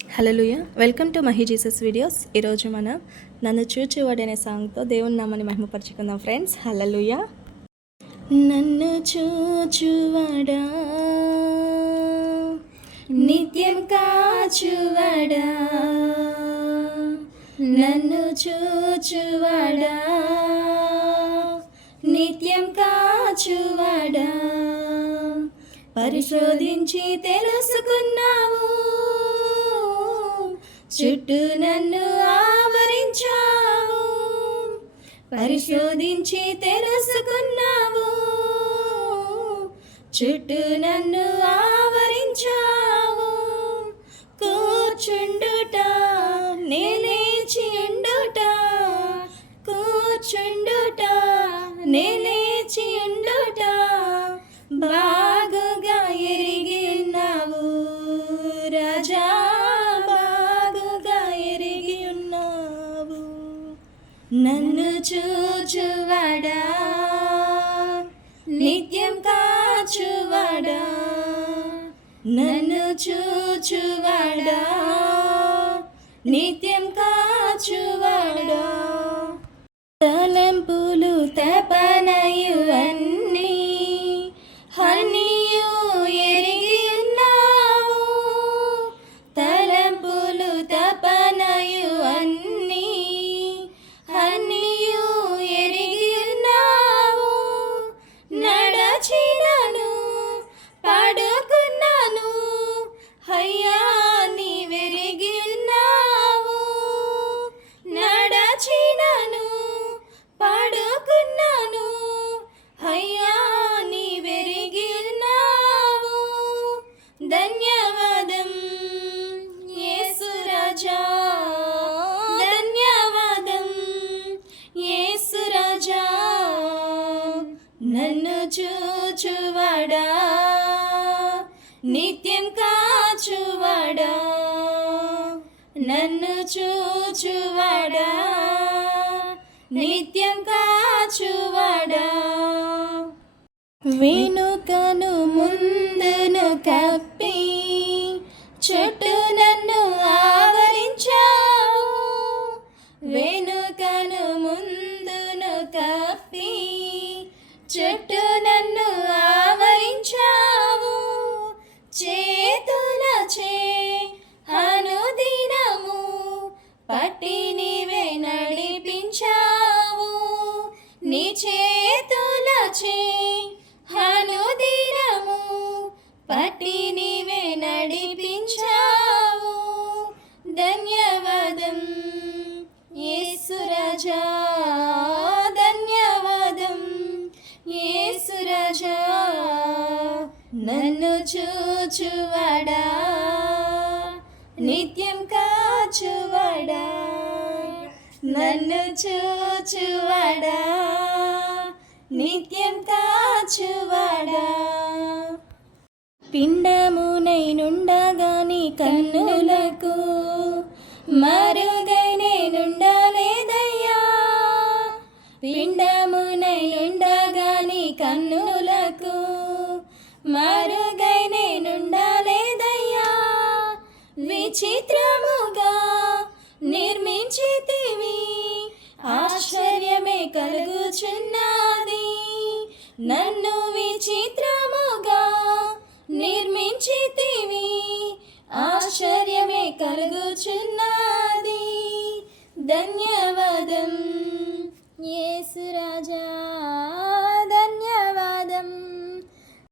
Hallelujah. Welcome to Mahi Jesus videos. ఈరోజు మనం నన్ను చూచువాడు అనే సాంగ్తో దేవుని నామాన్ని మహిమపరచుకుందాం ఫ్రెండ్స్. హల్లెలూయా. నన్ను చూచువాడా, నిత్యం కాచువాడా, నన్ను చూచువాడా, నిత్యం కాచువాడా, పరిశోధించి తెలుసుకున్నావు, చుట్టూ నన్ను ఆవరించావు, పరిశోధించి తెలుసుకున్నావు, చుట్టూ నన్ను ఆవరించావు. కూర్చుండుట నేలేచి ఉండుట, కూర్చుండుట నేలేచి ఉండుట, బాగుగా ఎరిగి ఉన్నావు రాజా, బాగుగా ఎరిగి ఉన్నావు. నన్ను చూచువాడా, నిత్యం కాచువాడా, నన్ను చూచువాడా, నిత్యం కాచువాడా, తలంపులు తపనయు అన్నీ హన్నీయు ఎరిగి ఉన్నావు, తలంపులు తపనయు అన్నీ హన్నీయు ఎరిగి ఉన్నావు. నడచినను పడుకున్నాను అయ్యా నీవెరిగి ఉన్నావు, నడచినను పడుకున్నాను అయ్యా నీవెరిగి ఉన్నావు. ధన్యవాదం యేసు రాజా, ధన్యవాదం యేసు రాజా, నన్ను చూచువాడా, నిత్యం కాచువాడా, నన్ను చూచువాడా, నిత్యం కాచువాడా, వెనుకను ముందును కప్పి చుట్టూ నన్ను ఆవరించావు, వెనుకను ముందును కప్పి చుట్టూ నన్ను ఆవరించావు. చేతులచే అనుదినము పట్టి నీవే నడిపించావు, నీ చేతులచే అనుదినము పట్టి నీవే నడిపించావు. ధన్యవాదం యేసు రాజా, ధన్యవాదం యేసు రాజా, నన్ను చూచువాడా, నిత్యం కాచువాడా, నన్ను చూచువాడా, నిత్యం కాచువాడా. పిండమునై నుండగాని కన్నులకు మరుగై నేనుండలేదయ్యా, పిండమునై నుండగాని కన్నులకు మరుగై నేనుండలేదయ్యా. విచిత్రముగా నిర్మించితివి, ఆశ్చర్యమే కలుగుచున్నది, నన్ను విచిత్రముగా నిర్మించితివి, ఆశ్చర్యమే కలుగుచున్నది. ధన్య